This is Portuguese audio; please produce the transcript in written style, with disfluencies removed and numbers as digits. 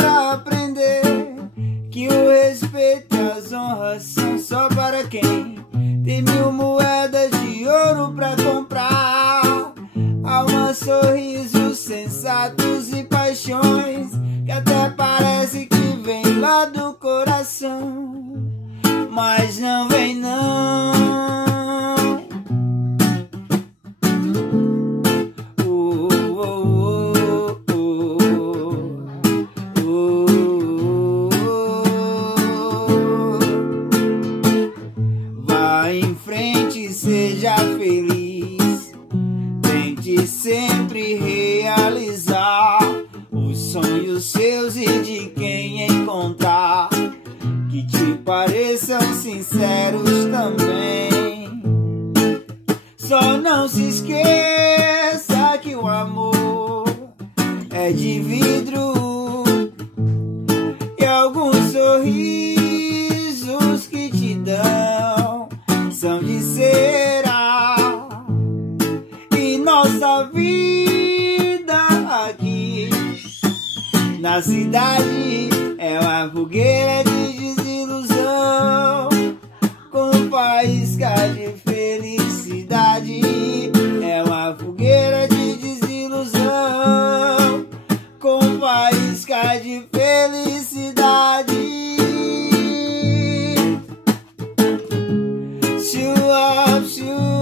para aprender que o respeito e as honras são só para quem tem 1000 moedas de ouro pra comprar. Alma, sorrisos sensatos e paixões que até parece que vem lá do coração, mas não vem não. Vá em frente, seja feliz, tente sempre realizar os sonhos seus e de quem encontrar que te pareçam sinceros também. Só não se esqueça que o amor é de vidro e alguns sorrisos que te dão são de cera. E nossa vida aqui na cidade é uma fogueira de desilusão, com faísca de felicidade. É uma fogueira de desilusão, com faísca de felicidade. Show up, show